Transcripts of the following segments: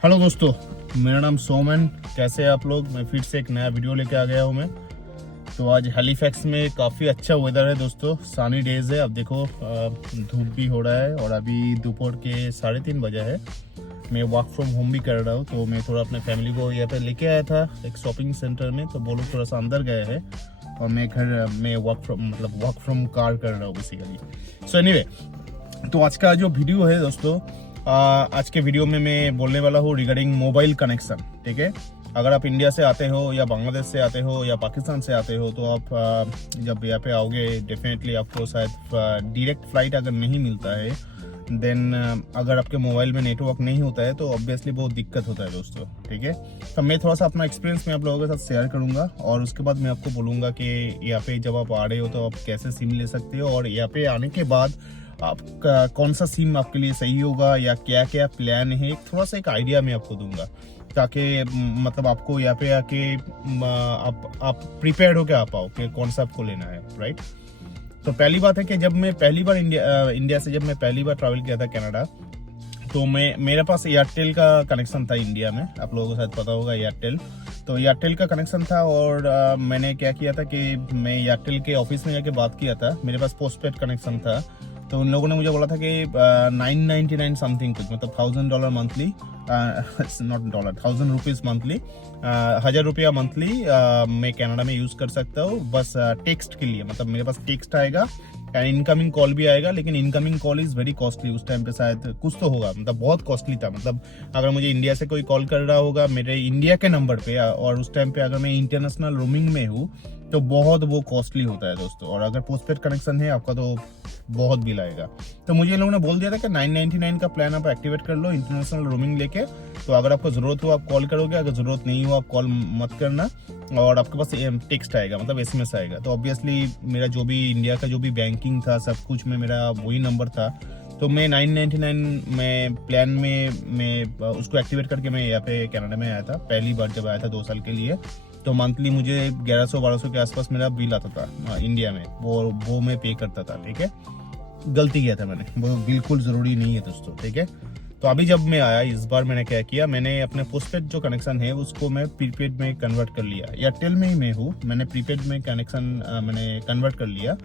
Hello दोस्तों, मेरा नाम सोमन। कैसे हैं आप लोग? मैं फिर से एक नया वीडियो लेके आ गया हूँ मैं। तो आज हैलीफैक्स में काफ़ी अच्छा वेदर है दोस्तों, सनी डेज है। अब देखो धूप भी हो रहा है और अभी दोपहर के 3:30 बजे है। मैं वर्क फ्रॉम होम भी कर रहा हूँ, तो मैं थोड़ा अपने फैमिली को यहाँ पे लेके आया था एक शॉपिंग सेंटर में। तो वो लोग थोड़ा सा अंदर गए हैं और मैं घर में वर्क फ्रॉम कार कर रहा हूँ बेसिकली। सो एनीवे, तो आज का जो वीडियो है दोस्तों, आज के वीडियो में मैं बोलने वाला हूँ रिगार्डिंग मोबाइल कनेक्शन। ठीक है, अगर आप इंडिया से आते हो या बांग्लादेश से आते हो या पाकिस्तान से आते हो, तो आप जब यहाँ पे आओगे डेफिनेटली आपको शायद डायरेक्ट फ्लाइट अगर नहीं मिलता है, देन अगर आपके मोबाइल में नेटवर्क नहीं होता है, तो ऑब्वियसली बहुत दिक्कत होता है दोस्तों। ठीक है, तो मैं थोड़ा सा अपना एक्सपीरियंस मैं आप लोगों के साथ शेयर करूंगा और उसके बाद मैं आपको बोलूँगा कि यहाँ पे जब आप आ रहे हो तो आप कैसे सिम ले सकते हो, और यहाँ पे आने के बाद आपका कौन सा सिम आपके लिए सही होगा या क्या क्या प्लान है, थोड़ा सा एक आइडिया मैं आपको दूंगा, ताकि मतलब आपको यहाँ पे आके आप प्रिपेयर्ड होके आ पाओ कि कौन सा आपको लेना है, राइट। तो पहली बात है कि जब मैं पहली बार इंडिया से जब मैं पहली बार ट्रैवल किया था कनाडा, तो मेरे पास एयरटेल का कनेक्शन था इंडिया में। आप लोगों को शायद पता होगा एयरटेल। तो एयरटेल का कनेक्शन था और मैंने क्या किया था कि मैं एयरटेल के ऑफिस में जाके बात किया था। मेरे पास पोस्टपेड कनेक्शन था, तो उन लोगों ने मुझे बोला था कि 999 समथिंग कुछ, मतलब $1000 monthly, not dollar, 1000 rupees monthly, 1000 रुपया मंथली मैं कनाडा में यूज़ कर सकता हूँ, बस टेक्स्ट के लिए। मतलब मेरे पास टेक्स्ट आएगा एंड इनकमिंग कॉल भी आएगा, लेकिन incoming call is very costly. उस टाइम पे शायद कुछ तो होगा, मतलब बहुत कॉस्टली था। मतलब अगर मुझे इंडिया से कोई कॉल कर रहा होगा मेरे इंडिया के नंबर पे, और उस टाइम पे अगर मैं इंटरनेशनल रोमिंग में हूँ, तो बहुत वो कॉस्टली होता है दोस्तों। और अगर पोस्टपेड कनेक्शन है आपका तो बहुत बिल आएगा। तो मुझे लोगों ने बोल दिया था कि 999 का प्लान आप एक्टिवेट कर लो इंटरनेशनल रोमिंग लेके। तो अगर आपको जरूरत हो आप कॉल करोगे, अगर जरूरत नहीं हो आप कॉल मत करना, और आपके पास टेक्स्ट आएगा, मतलब एसएमएस आएगा। तो ऑब्वियसली मेरा जो भी इंडिया का जो भी बैंकिंग था सब कुछ में मेरा वही नंबर था। तो मैं 999 में प्लान में मैं उसको एक्टिवेट करके मैं यहाँ पे कनाडा में आया था पहली बार जब आया था 2 साल के लिए। तो मंथली मुझे 1100-1200 के आसपास मेरा बिल आता था इंडिया में, वो मैं पे करता था। ठीक है, गलती किया था मैंने, वो बिल्कुल ज़रूरी नहीं है दोस्तों। ठीक है, तो अभी जब मैं आया इस बार मैंने क्या किया, मैंने अपने पोस्टपेड जो कनेक्शन है उसको मैं प्रीपेड में कन्वर्ट कर लिया। एयरटेल में ही मैं हूँ, मैंने प्रीपेड में कनेक्शन मैंने कन्वर्ट कर लिया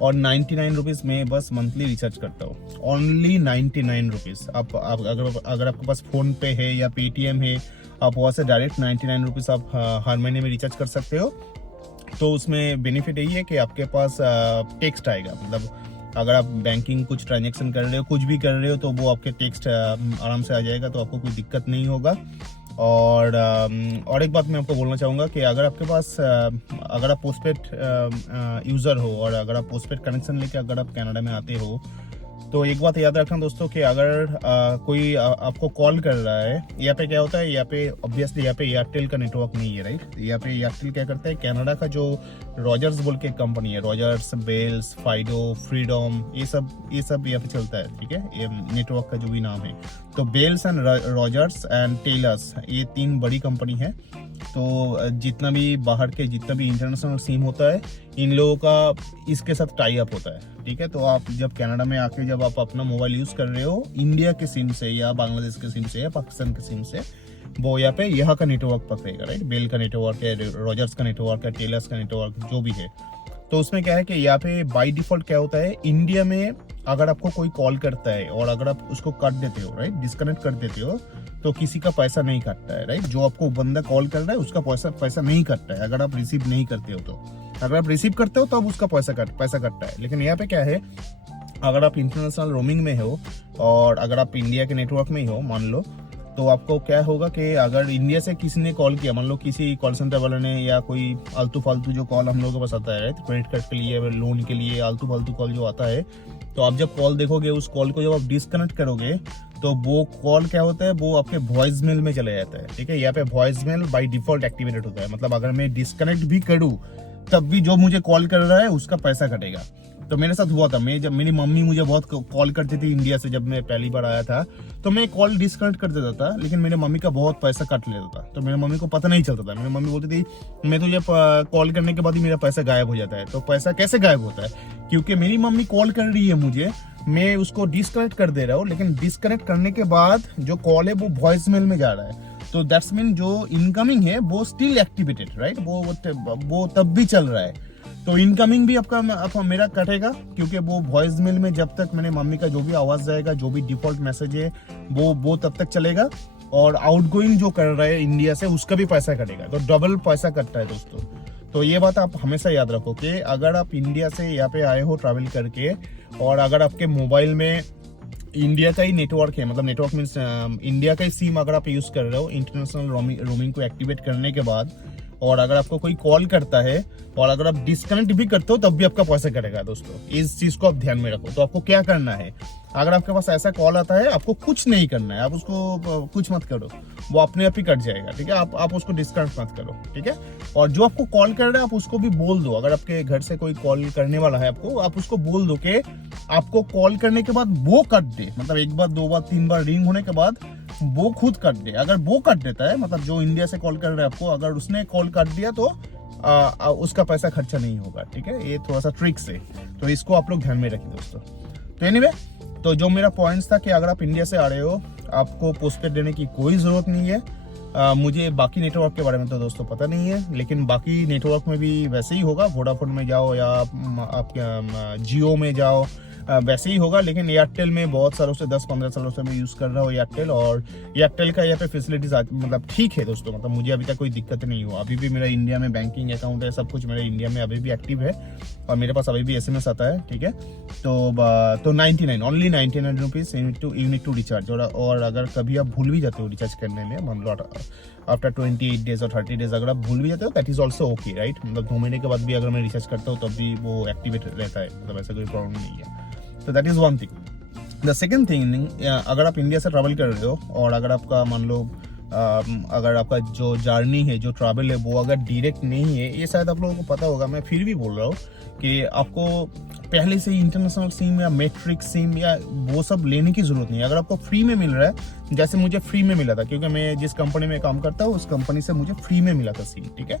और 99 रुपीज़ में बस मंथली रिचार्ज करता हूँ। Only 99 rupees. आप अगर आपके पास फ़ोन पे है या पेटीएम है, आप वहाँ से डायरेक्ट 99 रुपीज़ आप हर महीने में रिचार्ज कर सकते हो। तो उसमें बेनिफिट यही है कि आपके पास टेक्स्ट आएगा, मतलब अगर आप बैंकिंग कुछ ट्रांजेक्शन कर रहे हो, कुछ भी कर रहे हो, तो वो आपके टेक्स्ट आराम से आ जाएगा, तो आपको कोई दिक्कत नहीं होगा। और एक बात मैं आपको बोलना चाहूँगा कि अगर आपके पास अगर आप पोस्टपेड यूज़र हो और अगर आप पोस्टपेड कनेक्शन लेके अगर आप कनाडा में आते हो, तो एक बात याद रखना दोस्तों कि अगर कोई आपको कॉल कर रहा है, यहाँ पे क्या होता है, यहाँ पे ऑब्वियसली यहाँ पे एयरटेल का नेटवर्क नहीं है, राइट। यहाँ पे एयरटेल क्या करता है, कनाडा का जो रॉजर्स बोल के कंपनी है, रॉजर्स, बेल्स, फाइडो, फ्रीडम, ये सब यहाँ पे चलता है। ठीक है, ये नेटवर्क का जो भी नाम है। तो Bells and Rogers and Telus, ये 3 बड़ी कंपनी है। तो जितना भी बाहर के जितना भी इंटरनेशनल सिम होता है, इन लोगों का इसके साथ टाई अप होता है। ठीक है, तो आप जब कनाडा में आके जब आप अपना मोबाइल यूज़ कर रहे हो इंडिया के सिम से या बांग्लादेश के सिम से या पाकिस्तान के सिम से, वो यहाँ पे यहाँ का नेटवर्क पकड़ेगा, राइट। बेल का नेटवर्क है, रॉजर्स का नेटवर्क है, टेलर्स का नेटवर्क जो भी है। तो उसमें क्या है कि यहाँ पे बाय डिफॉल्ट क्या होता है, इंडिया में अगर आपको कोई कॉल करता है और अगर आप उसको काट देते हो, राइट, डिस्कनेक्ट कर देते हो, तो किसी का पैसा नहीं कटता है, राइट। जो आपको बंदा कॉल कर रहा है उसका पैसा नहीं कटता है अगर आप रिसीव नहीं करते हो। तो अगर आप रिसीव करते हो तब उसका पैसा कटता है। लेकिन यहाँ पे क्या है, अगर आप इंटरनेशनल रोमिंग में हो और अगर आप इंडिया के नेटवर्क में ही हो मान लो, तो आपको क्या होगा कि अगर इंडिया से किसी ने कॉल किया, मान लो किसी कॉल सेंटर वाले ने, या कोई आलतू फालतू जो कॉल हम लोगों के पास आता है, तो क्रेडिट कार्ड के लिए, लोन के लिए आलतू फालतू कॉल जो आता है, तो आप जब कॉल देखोगे उस कॉल को जब आप डिस्कनेक्ट करोगे, तो वो कॉल क्या होता है, वो आपके वॉइस मेल में चले जाता है। ठीक है, यहाँ पे voice mail by default activated होता है। मतलब अगर मैं डिस्कनेक्ट भी करूँ तब भी जो मुझे कॉल कर रहा है उसका पैसा कटेगा। तो मेरे साथ हुआ था, मैं जब मेरी मम्मी मुझे बहुत कॉल करती थी इंडिया से, जब मैं पहली बार आया था तो मैं कॉल डिस्कनेक्ट कर देता था, लेकिन मेरे मम्मी का बहुत पैसा कट लेता था, तो मेरे मम्मी को पता नहीं चलता था। मेरी मम्मी बोलती थी मैं तुझे कॉल करने के बाद ही मेरा पैसा गायब हो जाता है। तो पैसा कैसे गायब होता है? क्योंकि मेरी मम्मी कॉल कर रही है मुझे, मैं उसको डिस्कनेक्ट कर दे रहा हूँ, लेकिन डिस्कनेक्ट करने के बाद जो कॉल है वो वॉइस मेल में जा रहा है। तो दैट्स मीन जो इनकमिंग है वो स्टिल एक्टिवेटेड, राइट, वो तब भी चल रहा है। तो इनकमिंग भी आपका मेरा कटेगा, क्योंकि वो वॉइस मेल में जब तक मैंने मम्मी का जो भी आवाज जाएगा, जो भी डिफॉल्ट मैसेज है वो तब तक चलेगा, और आउटगोइंग जो कर रहा है इंडिया से उसका भी पैसा कटेगा। तो डबल पैसा कटता है दोस्तों। तो ये बात आप हमेशा याद रखो कि अगर आप इंडिया से यहाँ पे आए हो ट्रैवल करके, और अगर आपके मोबाइल में इंडिया का ही नेटवर्क है, मतलब नेटवर्क मीन्स इंडिया का ही सिम अगर आप यूज कर रहे हो इंटरनेशनल रोमिंग को एक्टिवेट करने के बाद, और अगर आपको कोई कॉल करता है और अगर आप डिस्कनेक्ट भी करते हो तब भी आपका पैसा कटेगा दोस्तों। इस चीज को आप ध्यान में रखो। तो आपको क्या करना है, अगर आपके पास ऐसा कॉल आता है आपको कुछ नहीं करना है, आप उसको कुछ मत करो, वो अपने आप ही कट जाएगा, ठीक है। आप उसको डिस्कनेक्ट मत करो, ठीक है। और जो आपको कॉल कर रहा है आप उसको भी बोल दो, अगर आपके घर से कोई कॉल करने वाला है आपको, आप उसको बोल दो कि आपको कॉल करने के बाद वो कट दे, मतलब एक बार, दो बार, तीन बार रिंग होने के बाद वो खुद कट दे। अगर वो कट देता है, मतलब जो इंडिया से कॉल कर रहा है आपको, अगर उसने कॉल काट दिया तो उसका पैसा खर्चा नहीं होगा, ठीक है। ये थोड़ा सा ट्रिक्स है, तो इसको आप लोग ध्यान में रखिए दोस्तों। तो एनीवे, तो जो मेरा पॉइंट्स था कि अगर आप इंडिया से आ रहे हो आपको पोस्टपेड लेने की कोई ज़रूरत नहीं है। मुझे बाकी नेटवर्क के बारे में तो दोस्तों पता नहीं है, लेकिन बाकी नेटवर्क में भी वैसे ही होगा। वोडाफोन में जाओ या आप जियो में जाओ, वैसे ही होगा। लेकिन एयरटेल में बहुत सालों से 10-15 सालों से मैं यूज़ कर रहा हूँ एयरटेल, और एयरटेल का यहाँ पे फैसिलिटीज मतलब ठीक है दोस्तों, मतलब मुझे अभी तक कोई दिक्कत नहीं हुआ। अभी भी मेरा इंडिया में बैंकिंग अकाउंट है, सब कुछ मेरे इंडिया में अभी भी एक्टिव है, और मेरे पास अभी भी SMS आता है, ठीक है। तो 99 only 99 rupees you need to recharge. और अगर कभी आप भूल भी जाते हो रिचार्ज करने में, मान लो आफ्टर 28 डेज और 30 डेज अगर आप भूल भी जाते हो, that is also okay, right. मतलब 2 महीने के बाद भी अगर मैं रिचार्ज करता हूँ तब भी वो एक्टिवेट रहता है, मतलब ऐसा कोई प्रॉब्लम नहीं है। तो that is one thing. The second thing, अगर आप इंडिया से ट्रैवल कर रहे हो और अगर आपका मान लो अगर आपका जो जर्नी है, जो ट्रैवल है, वो अगर डायरेक्ट नहीं है, ये शायद आप लोगों को पता होगा, मैं फिर भी बोल रहा हूँ कि आपको पहले से इंटरनेशनल सिम या मैट्रिक सिम या वो सब लेने की जरूरत नहीं है। अगर आपको फ्री में मिल रहा है, जैसे मुझे फ्री में मिला था, क्योंकि मैं जिस कंपनी में काम करता हूँ उस कंपनी से मुझे फ्री में मिला था सिम, ठीक है,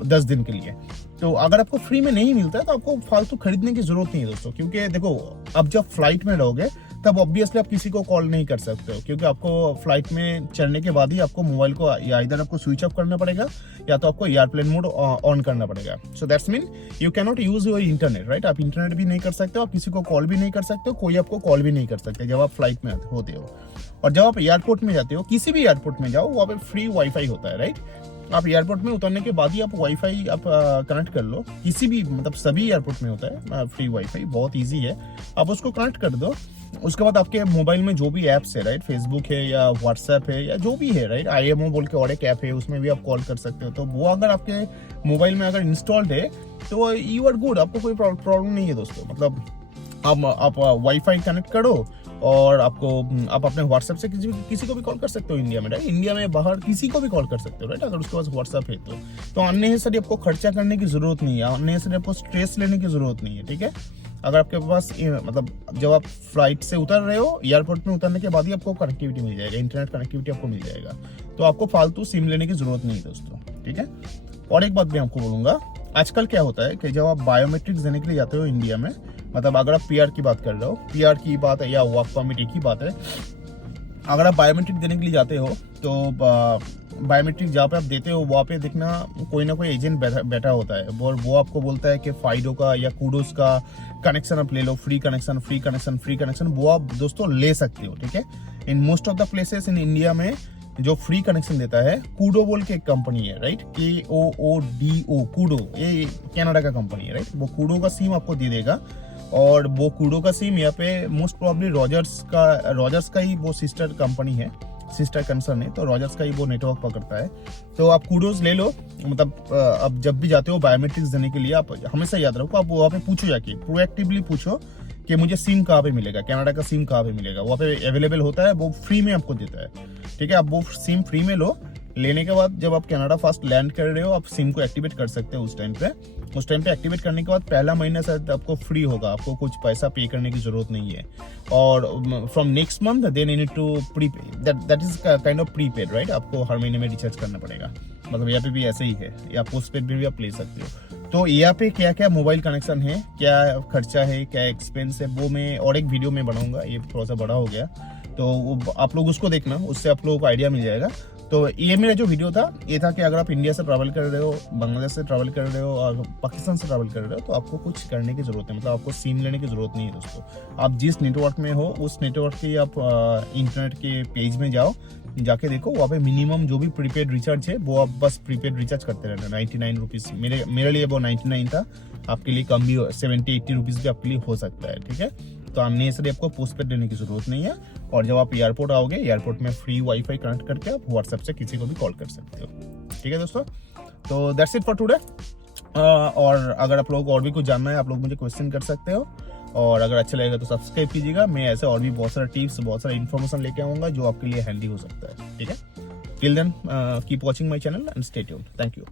10 दिन के लिए। तो अगर आपको फ्री में नहीं मिलता है तो आपको फालतू खरीदने की जरूरत नहीं है दोस्तों, क्योंकि देखो अब जब फ्लाइट में रहोगे तब ऑब्वियसली आप किसी को कॉल नहीं कर सकते हो, क्योंकि आपको फ्लाइट में चढ़ने के बाद ही आपको मोबाइल को या इधर आपको स्विच ऑफ करना पड़ेगा या तो आपको एयरप्लेन मोड ऑन करना पड़ेगा। So that's mean you can not use your internet, right. आप इंटरनेट भी नहीं कर सकते हो, आप किसी को कॉल भी नहीं कर सकते हो, कोई आपको कॉल भी नहीं कर सकते जब आप फ्लाइट में होते हो। और जब आप एयरपोर्ट में जाते हो, किसी भी एयरपोर्ट में जाओ, वहाँ पे फ्री वाईफाई होता है, राइट। आप एयरपोर्ट में उतरने के बाद ही आप वाईफाई आप कनेक्ट कर लो, किसी भी, मतलब सभी एयरपोर्ट में होता है फ्री वाईफाई, बहुत इजी है। आप उसको कनेक्ट कर दो, उसके बाद आपके मोबाइल में जो भी ऐप्स है, राइट, फेसबुक है या व्हाट्सएप है या जो भी है, राइट, IMO बोल के और एक ऐप है, उसमें भी आप कॉल कर सकते हो। तो वो अगर आपके मोबाइल में अगर इंस्टॉल्ड है तो यू आर गुड, आपको कोई प्रॉब्लम नहीं है दोस्तों। मतलब आप वाईफाई कनेक्ट करो और आप अपने व्हाट्सएप से किसी को भी कॉल कर सकते हो इंडिया में, राइट। इंडिया में बाहर किसी को भी कॉल कर सकते हो, राइट, अगर उसके पास व्हाट्सएप है तो अननेसेसरी आपको खर्चा करने की जरूरत नहीं है, अननेसेसरी आपको स्ट्रेस लेने की जरूरत नहीं है, ठीक है। अगर आपके पास मतलब जब आप फ्लाइट से उतर रहे हो, एयरपोर्ट में उतरने के बाद ही आपको कनेक्टिविटी मिल जाएगा, इंटरनेट कनेक्टिविटी आपको मिल जाएगा, तो आपको फालतू सिम लेने की जरूरत नहीं है दोस्तों, ठीक है। और एक बात मैं आपको बोलूंगा, आजकल क्या होता है कि जब आप बायोमेट्रिक्स देने के लिए जाते हो इंडिया में, मतलब अगर आप PR की बात कर रहे हो, PR की बात है या वर्क परमिट एक ही बात है, अगर आप बायोमेट्रिक देने के लिए जाते हो तो बायोमेट्रिक जहाँ पे आप देते हो वहाँ पे देखना कोई ना कोई एजेंट बैठा होता है, वो आपको बोलता है कि फाइडो का या कूडोस का कनेक्शन आप ले लो, फ्री कनेक्शन वो आप दोस्तों ले सकते हो, ठीक है। In most of the places in India में जो फ्री कनेक्शन देता है कूडो बोल के एक कंपनी है, राइट, KOODO, कूडो, ये कनाडा का कंपनी है, राइट। वो कूडो का सिम आपको दे देगा, और वो कूडो का सिम यहाँ पे मोस्ट प्रॉब्ली रॉजर्स का ही वो सिस्टर कंपनी है, सिस्टर कंसर्न है, तो रॉजर्स का ही वो नेटवर्क पकड़ता है। तो आप कूडोज ले लो, मतलब अब जब भी जाते हो बायोमेट्रिक्स देने के लिए, आप हमेशा याद रखो, आप वहाँ पे पूछो, जाके प्रोएक्टिवली पूछो कि मुझे सिम कहाँ पे मिलेगा, कनाडा का सिम कहाँ पे मिलेगा, वहाँ पे अवेलेबल होता है, वो फ्री में आपको देता है, ठीक है। आप वो सिम फ्री में लो, लेने के बाद जब आप कनाडा फर्स्ट लैंड कर रहे हो आप सिम को एक्टिवेट कर सकते हो उस टाइम पे, उस टाइम पे एक्टिवेट करने के बाद पहला महीना शायद आपको फ्री होगा, आपको कुछ पैसा पे करने की जरूरत नहीं है। और from next month then you need to prepay, that is kind of prepaid right, आपको हर महीने में रिचार्ज करना पड़ेगा। मतलब यहाँ पे भी ऐसे ही है, या पोस्टपेड में भी आप ले सकते हो। तो यहाँ पे क्या क्या मोबाइल कनेक्शन है, क्या खर्चा है, क्या एक्सपेंस है, वो मैं और एक वीडियो में बनाऊंगा। ये थोड़ा सा बड़ा हो गया तो आप लोग उसको देखना, उससे आप लोगों को आइडिया मिल जाएगा। तो ये मेरा जो वीडियो था ये था कि अगर आप इंडिया से ट्रैवल कर रहे हो, बांग्लादेश से ट्रैवल कर रहे हो और पाकिस्तान से ट्रैवल कर रहे हो, तो आपको कुछ करने की जरूरत है, मतलब आपको सिम लेने की जरूरत नहीं है दोस्तों। आप जिस नेटवर्क में हो उस नेटवर्क के आप इंटरनेट के पेज में जाओ, जाके देखो वहाँ पे मिनिमम जो भी प्रीपेड रिचार्ज है वो आप बस प्रीपेड रिचार्ज करते रहना। 99 रुपीज़, मेरे लिए वो 99 था, आपके लिए कम भी 70-80 रुपीज़ भी आपके लिए हो सकता है, ठीक है। तो अननेसेसरी आपको पोस्टपेड लेने की जरूरत नहीं है। और जब आप एयरपोर्ट आओगे, एयरपोर्ट में फ्री वाईफाई कनेक्ट करके आप व्हाट्सएप से किसी को भी कॉल कर सकते हो, ठीक है दोस्तों। तो दैट्स इट फॉर टुडे। और अगर आप लोगों को और भी कुछ जानना है, आप लोग मुझे क्वेश्चन कर सकते हो। और अगर अच्छा लगेगा तो सब्सक्राइब कीजिएगा, मैं ऐसे और भी बहुत सारा टिप्स, बहुत सारा इन्फॉर्मेशन लेके आऊँगा जो आपके लिए हैंडी हो सकता है, ठीक है। Till then keep watching my channel and stay tuned. Thank you.